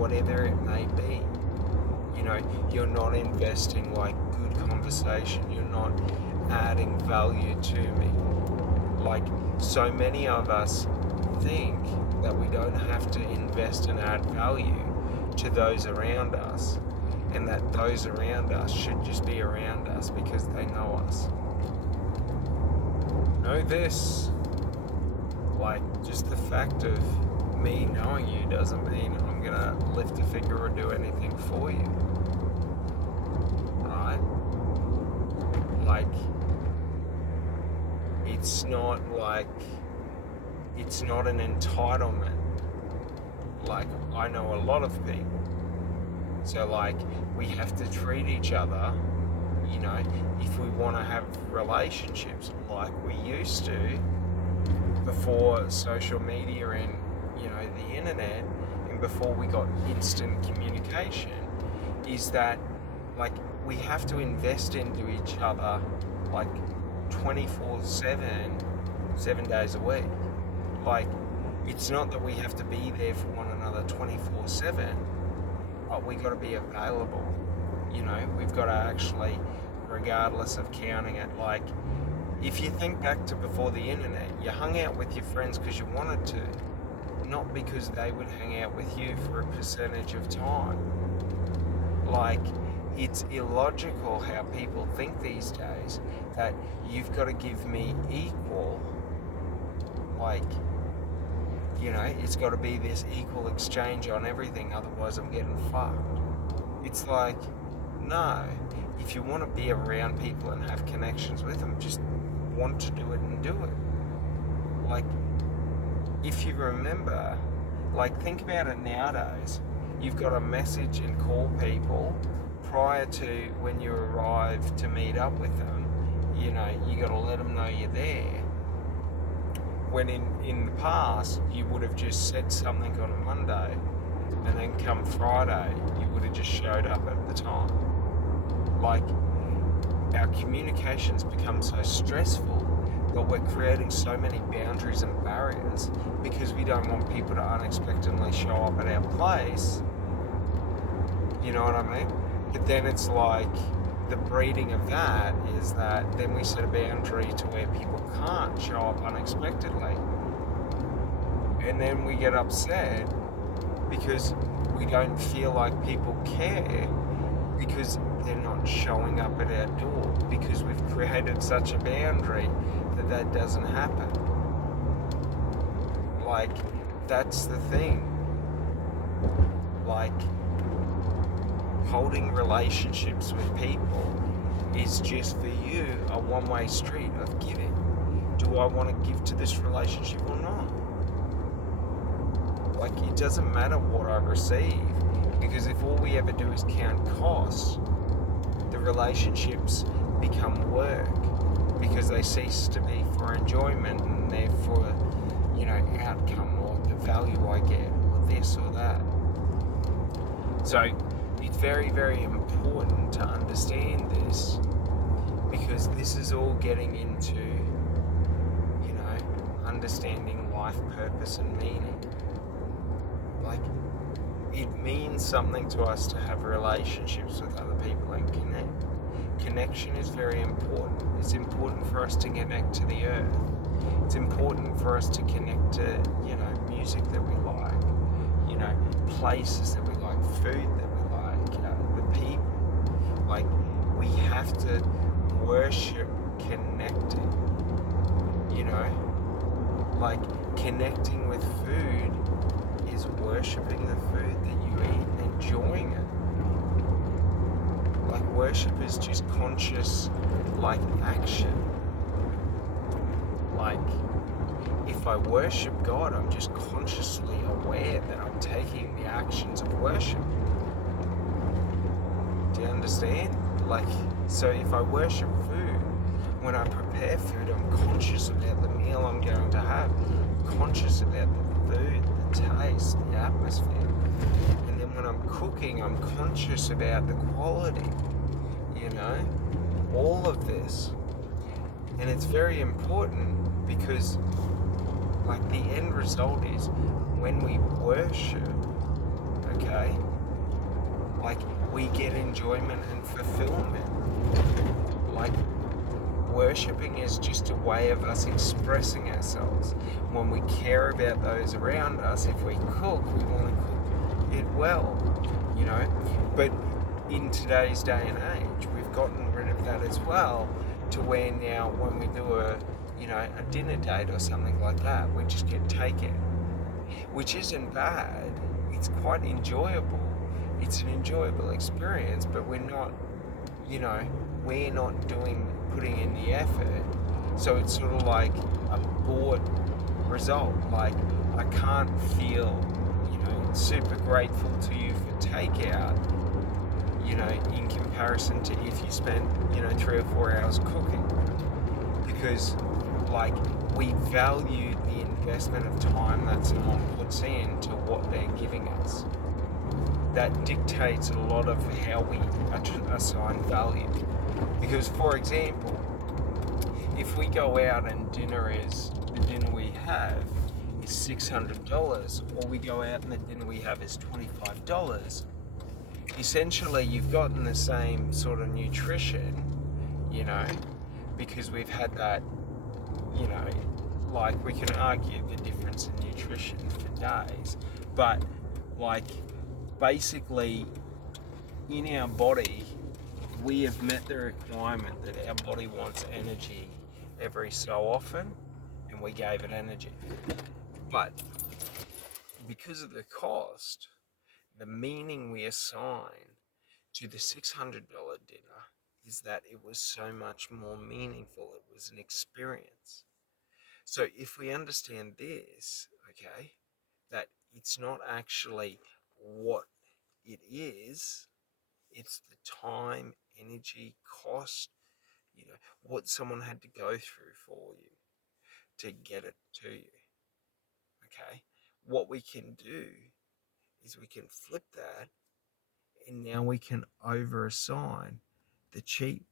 whatever it may be. You know, you're not investing like good conversation. You're not adding value to me. Like, so many of us think that we don't have to invest and add value to those around us, and that those around us should just be around us because they know us. Know this, like, just the fact of me knowing you doesn't mean I'm gonna lift a finger or do anything for you, right? Like, it's not an entitlement. Like, I know a lot of people, so like, we have to treat each other, you know, if we want to have relationships like we used to before social media and, you know, the internet, and before we got instant communication, is that like, we have to invest into each other like 24/7, 7 days a week. Like, it's not that we have to be there for one another 24/7, but we got to be available. You know, we've got to actually, regardless of counting it, like, if you think back to before the internet, you hung out with your friends because you wanted to, not because they would hang out with you for a percentage of time. Like, it's illogical how people think these days that you've got to give me equal. Like, you know, it's got to be this equal exchange on everything, otherwise I'm getting fucked. It's like, no, if you want to be around people and have connections with them, just want to do it and do it. Like, if you remember, like, think about it nowadays, you've got to message and call people prior to when you arrive to meet up with them. You know, you got to let them know you're there. When in the past, you would have just said something on a Monday, and then come Friday, you would have just showed up at the time. Like, our communications become so stressful that we're creating so many boundaries and barriers because we don't want people to unexpectedly show up at our place. You know what I mean? But then it's like, the breeding of that is that then we set a boundary to where people can't show up unexpectedly. And then we get upset because we don't feel like people care because they're not showing up at our door, because we've created such a boundary that doesn't happen. Like, that's the thing. Like, holding relationships with people is just for you a one-way street of giving. Do I want to give to this relationship or not? Like, it doesn't matter what I receive, because if all we ever do is count costs, the relationships become work because they cease to be for enjoyment and they're for, you know, outcome or the value I get or this or that. So it's very, very important to understand this, because this is all getting into, you know, understanding life purpose and meaning. Like, it means something to us to have relationships with other people and connect. Connection is very important. It's important for us to connect to the earth. It's important for us to connect to, you know, music that we like, you know, places that we like, food that we like, the people. Like, we have to worship connecting, you know? Like, connecting with food is worshipping the food that you eat and enjoying it. Like, worship is just conscious, like, action. Like, if I worship God, I'm just consciously aware that I'm taking the actions of worship. Do you understand? Like, so if I worship food, when I prepare food, I'm conscious about the meal I'm going to have, conscious about the food, the taste, the atmosphere. And then when I'm cooking, I'm conscious about the quality, you know, all of this. And it's very important because, like, the end result is when we worship, okay, like we get enjoyment and fulfillment. Like worshipping is just a way of us expressing ourselves. When we care about those around us, if we cook, we want to cook it well, you know. But in today's day and age, we've gotten rid of that as well, to where now when we do a dinner date or something like that, we just get takeout, which isn't bad. It's quite enjoyable. It's an enjoyable experience, but we're not putting in the effort. So it's sort of like a bored result. Like I can't feel, super grateful to you for takeout, in comparison to if you spent, 3 or 4 hours cooking. Because like we value the investment of time that someone puts into what they're giving us. That dictates a lot of how we assign value. Because, for example, if we go out and the dinner we have is $600, or we go out and the dinner we have is $25, essentially you've gotten the same sort of nutrition, because we've had that, like we can argue the difference in nutrition for days, but like basically in our body, we have met the requirement that our body wants energy every so often, and we gave it energy. But because of the cost, the meaning we assign to the $600 dinner is that it was so much more meaningful. It was an experience. So if we understand this, okay, that it's not actually what it is, it's the time, energy, cost, what someone had to go through for you to get it to you. Okay? What we can do is we can flip that, and now we can over assign the cheap.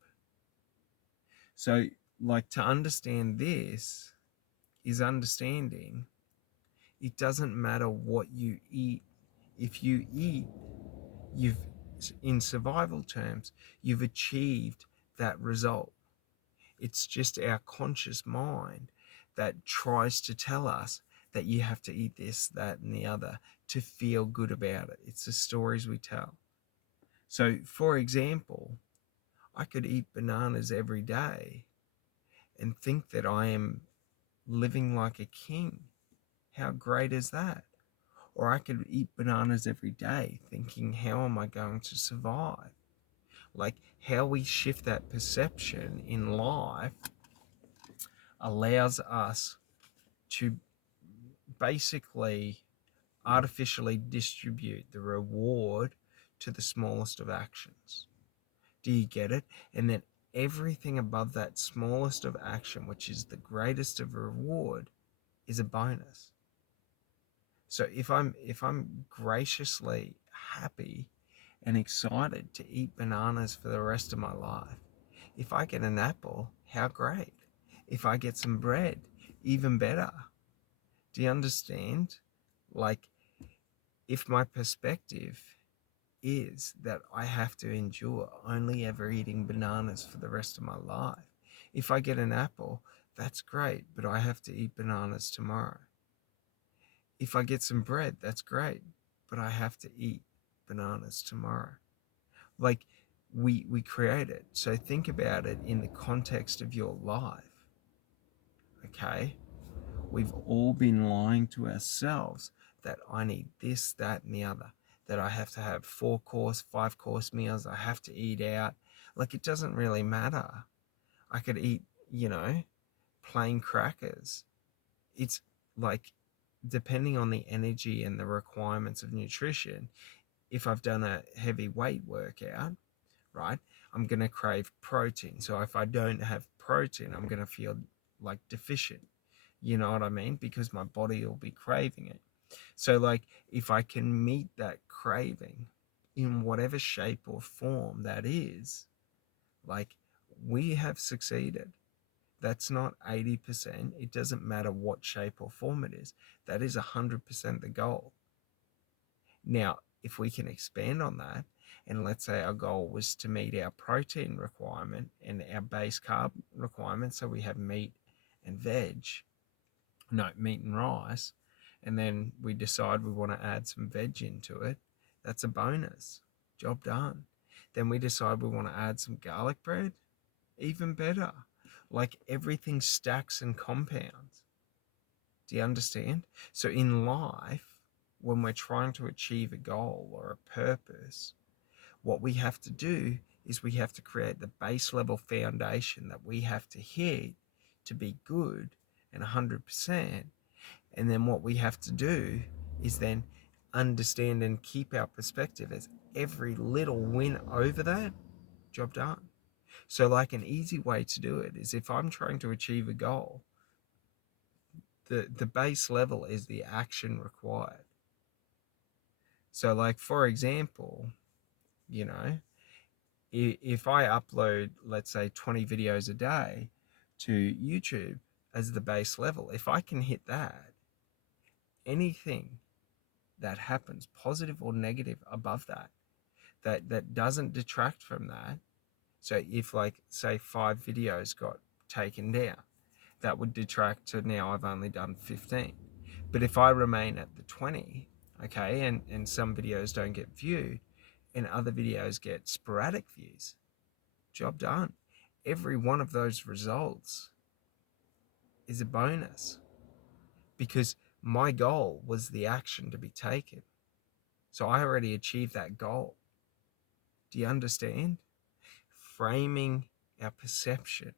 So, like, to understand this is understanding it doesn't matter what you eat. If you eat, in survival terms, you've achieved that result. It's just our conscious mind that tries to tell us that you have to eat this, that, and the other to feel good about it. It's the stories we tell. So, for example, I could eat bananas every day and think that I am living like a king. How great is that? Or I could eat bananas every day thinking, how am I going to survive? Like how we shift that perception in life allows us to basically artificially distribute the reward to the smallest of actions. Do you get it? And then everything above that smallest of action, which is the greatest of reward, is a bonus. So if I'm graciously happy and excited to eat bananas for the rest of my life, if I get an apple, how great. If I get some bread, even better. Do you understand? Like, if my perspective is that I have to endure only ever eating bananas for the rest of my life, if I get an apple, that's great, but I have to eat bananas tomorrow. If I get some bread, that's great, but I have to eat bananas tomorrow. Like, we create it. So think about it in the context of your life. Okay? We've all been lying to ourselves that I need this, that, and the other. That I have to have 4-course, 5-course meals. I have to eat out. Like, it doesn't really matter. I could eat, plain crackers. It's like, depending on the energy and the requirements of nutrition, if I've done a heavy weight workout, right, I'm going to crave protein. So if I don't have protein, I'm going to feel like deficient. You know what I mean? Because my body will be craving it. So like if I can meet that craving in whatever shape or form that is, like we have succeeded. That's not 80%. It doesn't matter what shape or form it is. That is 100% the goal. Now, if we can expand on that, and let's say our goal was to meet our protein requirement and our base carb requirement, so we have meat and meat and rice, and then we decide we want to add some veg into it, that's a bonus. Job done. Then we decide we want to add some garlic bread, even better. Like, everything stacks and compounds. Do you understand? So in life, when we're trying to achieve a goal or a purpose, what we have to do is we have to create the base level foundation that we have to hit to be good and 100%. And then what we have to do is then understand and keep our perspective as every little win over that, job done. So like, an easy way to do it is, if I'm trying to achieve a goal, the base level is the action required. So like, for example, if I upload, let's say, 20 videos a day to YouTube as the base level, if I can hit that, anything that happens, positive or negative, above that doesn't detract from that. So if, like, say 5 videos got taken down, that would detract to now I've only done 15. But if I remain at the 20, okay, and some videos don't get viewed and other videos get sporadic views, job done. Every one of those results is a bonus, because my goal was the action to be taken. So I already achieved that goal. Do you understand? Framing our perception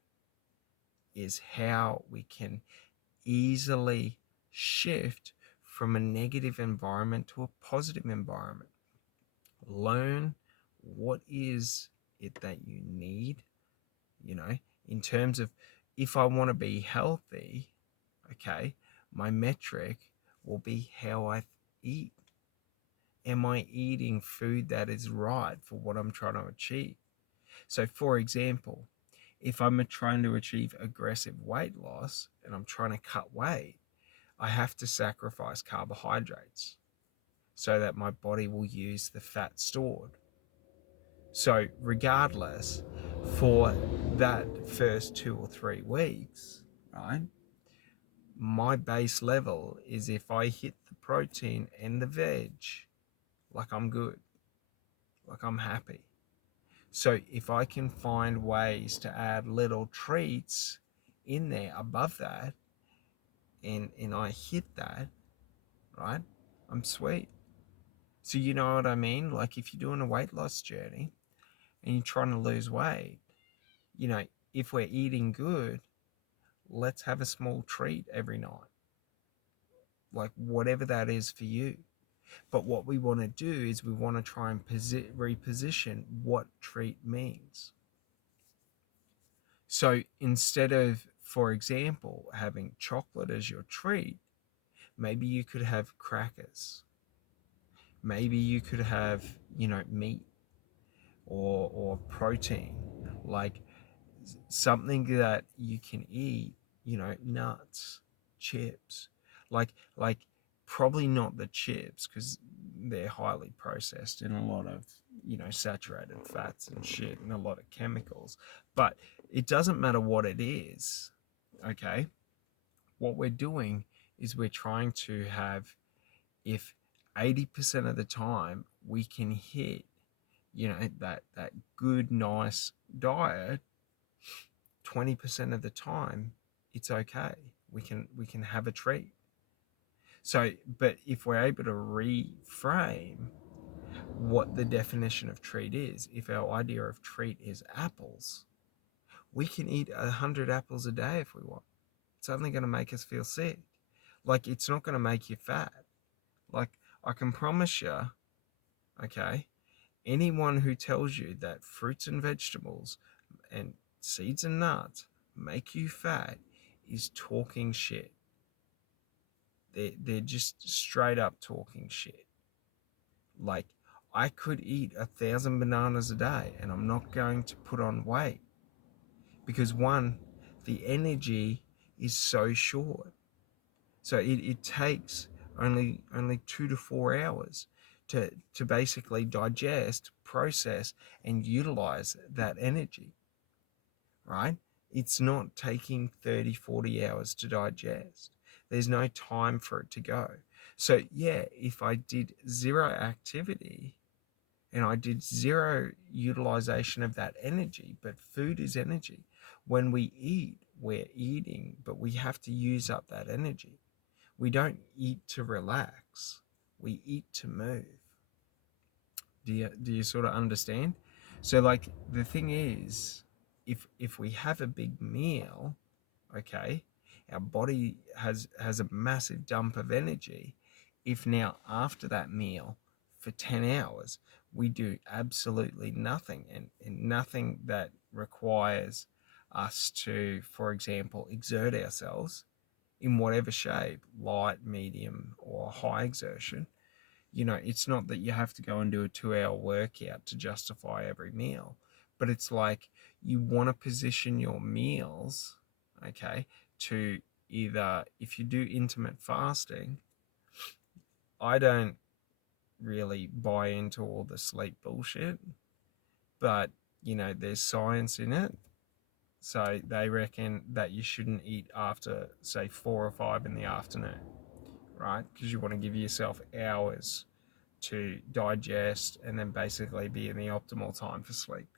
is how we can easily shift from a negative environment to a positive environment. Learn what is it that you need, in terms of, if I want to be healthy, okay, my metric will be how I eat. Am I eating food that is right for what I'm trying to achieve? So for example, if I'm trying to achieve aggressive weight loss and I'm trying to cut weight, I have to sacrifice carbohydrates so that my body will use the fat stored. So regardless, for that first 2 or 3 weeks, right, my base level is, if I hit the protein and the veg, like, I'm good, like, I'm happy. So if I can find ways to add little treats in there above that, and I hit that, right, I'm sweet. So you know what I mean? Like, if you're doing a weight loss journey and you're trying to lose weight, if we're eating good, let's have a small treat every night. Like, whatever that is for you. But what we want to do is we want to try and reposition what treat means. So instead of, for example, having chocolate as your treat, maybe you could have crackers. Maybe you could have, meat or protein, like something that you can eat, nuts, chips, like probably not the chips, because they're highly processed in a lot of, saturated fats and shit and a lot of chemicals. But it doesn't matter what it is, okay? What we're doing is we're trying to have, if 80% of the time we can hit, that good, nice diet, 20% of the time it's okay. We can have a treat. So, but if we're able to reframe what the definition of treat is, if our idea of treat is apples, we can eat 100 apples a day if we want. It's only going to make us feel sick. Like, it's not going to make you fat. Like, I can promise you, okay, anyone who tells you that fruits and vegetables and seeds and nuts make you fat is talking shit. They're just straight up talking shit. Like, I could eat 1,000 bananas a day and I'm not going to put on weight, because one, the energy is so short. So it takes only 2 to 4 hours to basically digest, process, and utilize that energy, right? It's not taking 30, 40 hours to digest. There's no time for it to go. So, yeah, if I did zero activity and I did zero utilization of that energy, but food is energy. When we eat, we're eating, but we have to use up that energy. We don't eat to relax, we eat to move. Do you sort of understand? So like the thing is, if we have a big meal, okay, our body has a massive dump of energy. If now after that meal for 10 hours we do absolutely nothing, and nothing that requires us to, for example, exert ourselves in whatever shape, light, medium, or high exertion, it's not that you have to go and do a 2-hour workout to justify every meal, but it's like you want to position your meals, okay, to either, if you do intermittent fasting, I don't really buy into all the sleep bullshit, but there's science in it. So they reckon that you shouldn't eat after, say, 4 or 5 in the afternoon, right? Because you want to give yourself hours to digest and then basically be in the optimal time for sleep.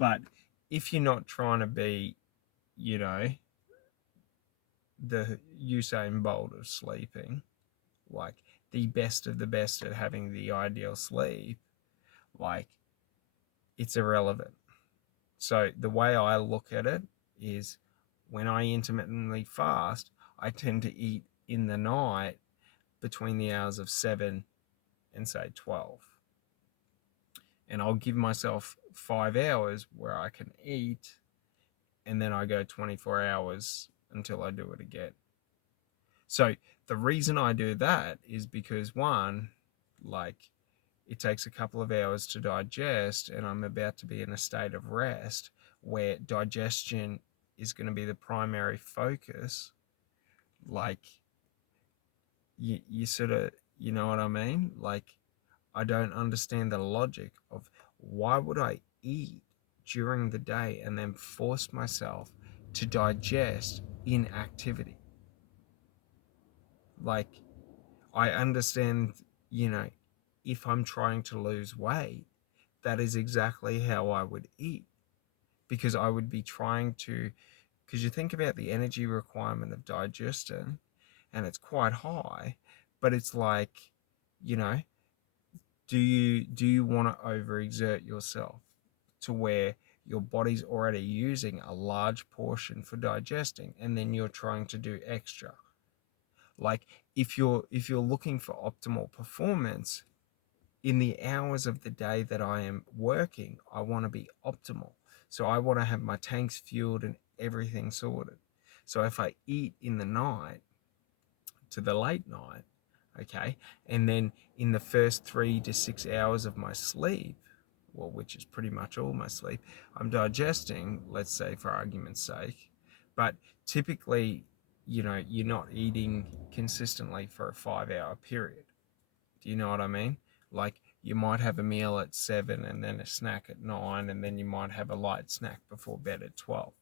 But if you're not trying to be, the Usain Bolt of sleeping, like the best of the best at having the ideal sleep, like it's irrelevant. So the way I look at it is, when I intermittently fast, I tend to eat in the night between the hours of 7 and say 12. And I'll give myself 5 hours where I can eat, and then I go 24 hours until I do it again. So the reason I do that is because, one, like, it takes a couple of hours to digest, and I'm about to be in a state of rest where digestion is going to be the primary focus. Like, you sort of, you know what I mean? Like, I don't understand the logic of why would I eat during the day and then force myself to digest in activity. Like, I understand, if I'm trying to lose weight, that is exactly how I would eat, because I would be trying to, because you think about the energy requirement of digestion, and it's quite high, but it's like, you know, do you want to overexert yourself to where your body's already using a large portion for digesting, and then you're trying to do extra? Like, if you're looking for optimal performance in the hours of the day that I am working, I want to be optimal. So I want to have my tanks fueled and everything sorted. So if I eat in the night to the late night, okay, and then in the first 3 to 6 hours of my sleep, well, which is pretty much all my sleep, I'm digesting, let's say for argument's sake, but typically, you're not eating consistently for a 5-hour period. Do you know what I mean? Like, you might have a meal at 7 and then a snack at 9, and then you might have a light snack before bed at 12.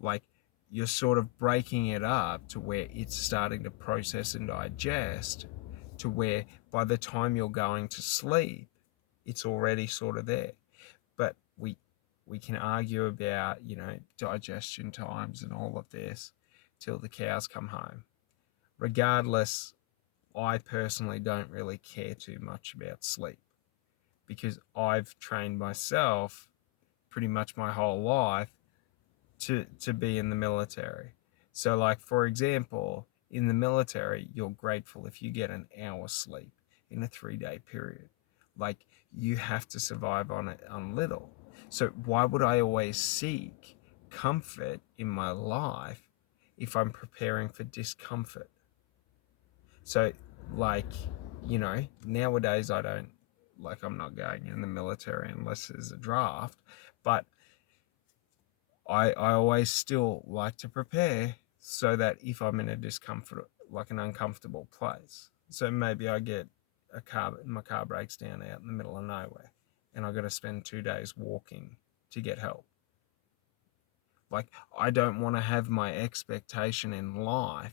Like, you're sort of breaking it up to where it's starting to process and digest, to where by the time you're going to sleep, it's already sort of there. But we can argue about, digestion times and all of this till the cows come home. Regardless, I personally don't really care too much about sleep, because I've trained myself pretty much my whole life to be in the military. So, like, for example, in the military, you're grateful if you get an hour sleep in a 3-day period. Like, you have to survive on it, on little. So why would I always seek comfort in my life if I'm preparing for discomfort? So, like, nowadays I'm not going in the military unless there's a draft, but I always still like to prepare so that if I'm in a discomfort, like an uncomfortable place, so maybe I get my car breaks down out in the middle of nowhere, and I got to spend 2 days walking to get help. Like, I don't want to have my expectation in life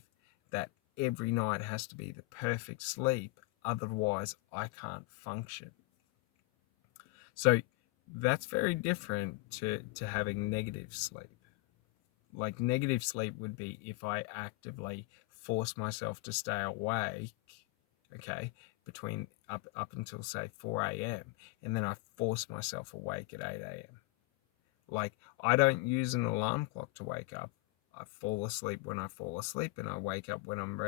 that every night has to be the perfect sleep, otherwise I can't function. So that's very different to having negative sleep. Like, negative sleep would be if I actively force myself to stay awake, okay, between up until say 4 a.m. and then I force myself awake at 8 a.m. Like, I don't use an alarm clock to wake up. I fall asleep when I fall asleep, and I wake up when I'm ready.